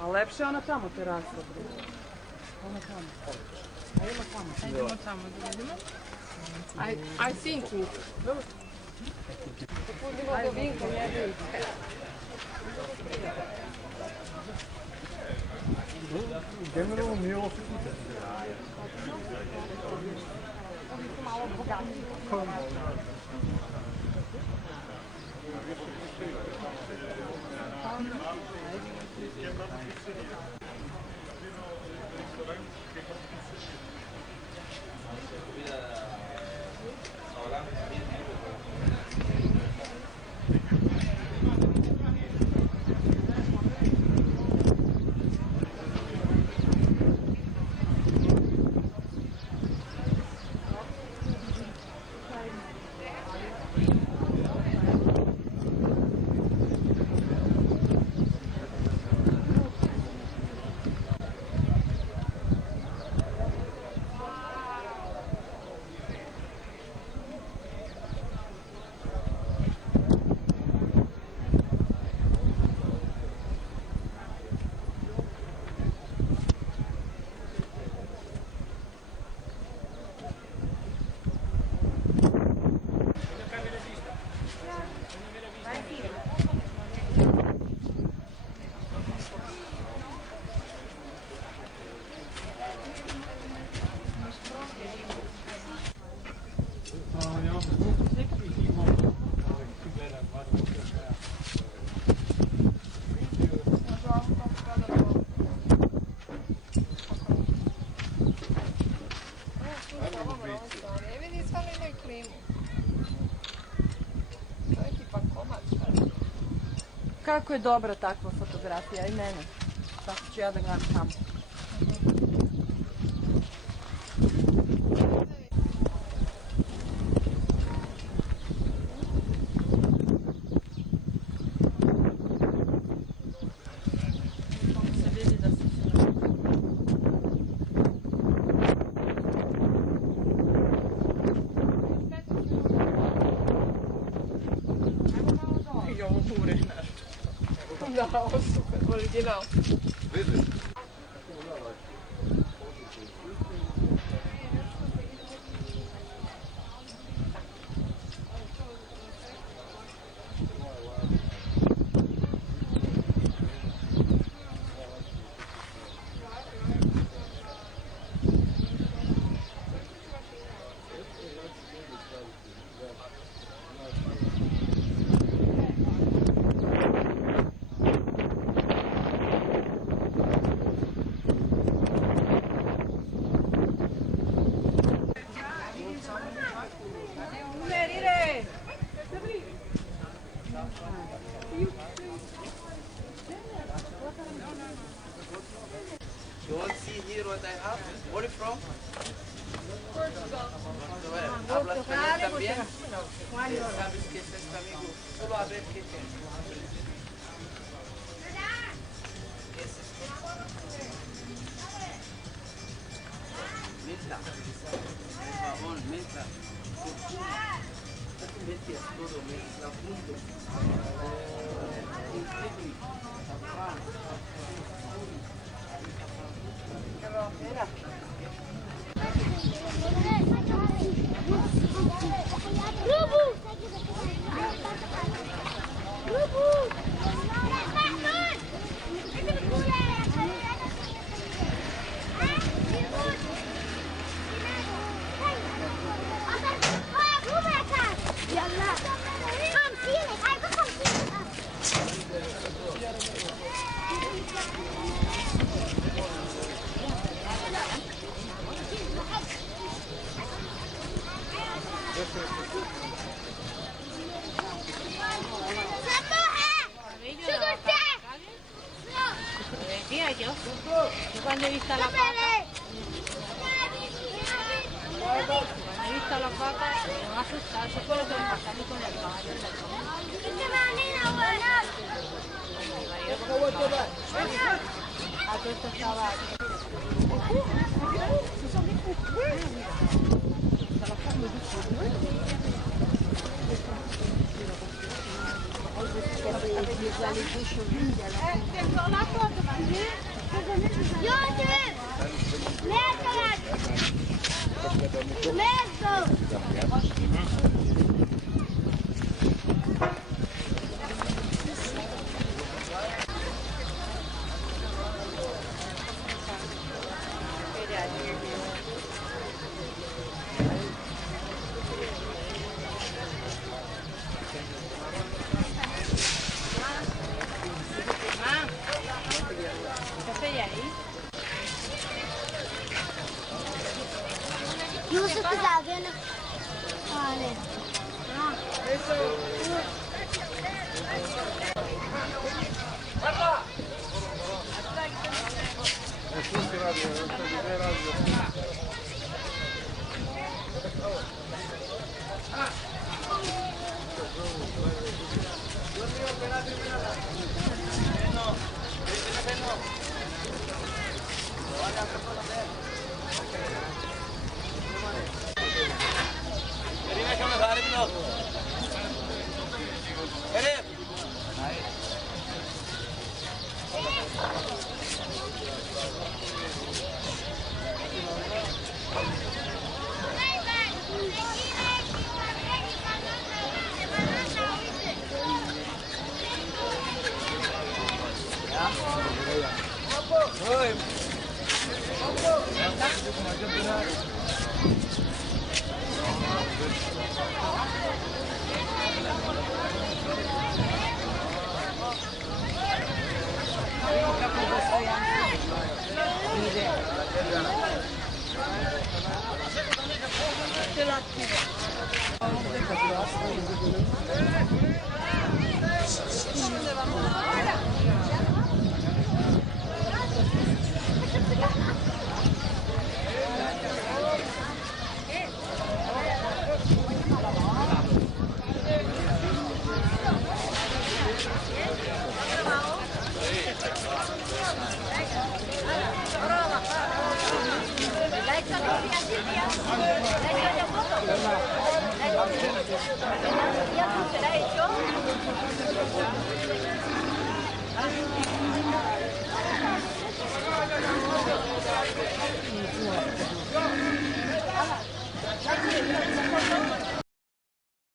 A lepše je ona tamo terasa. Ona tamo. A ima tamo. Idemo tamo da vidimo. I think it. Ajde, vinko, jebi. Generalno nije ovo skupo. Malo bogatiji. Kako je dobra takva fotografija i mene. Tako ću ja da gledam tamo. Da, ovo super, original. Vidi. You want to see here what I have? Where are you from? Portugal. ¿Hablas español también? ¿Sabes qué es esto, amigo? Solo a ver qué tienes. ¿Qué es esto? Menta. Por favor, menta. Metes todo, metes a punto. Decía yo cuando he visto la pata, me ha asustado, eso fue lo que me pasó a mí con el caballo del a todo esto estaba aquí. Yusuf güzel benim. Hale. ¿Ya será hecho?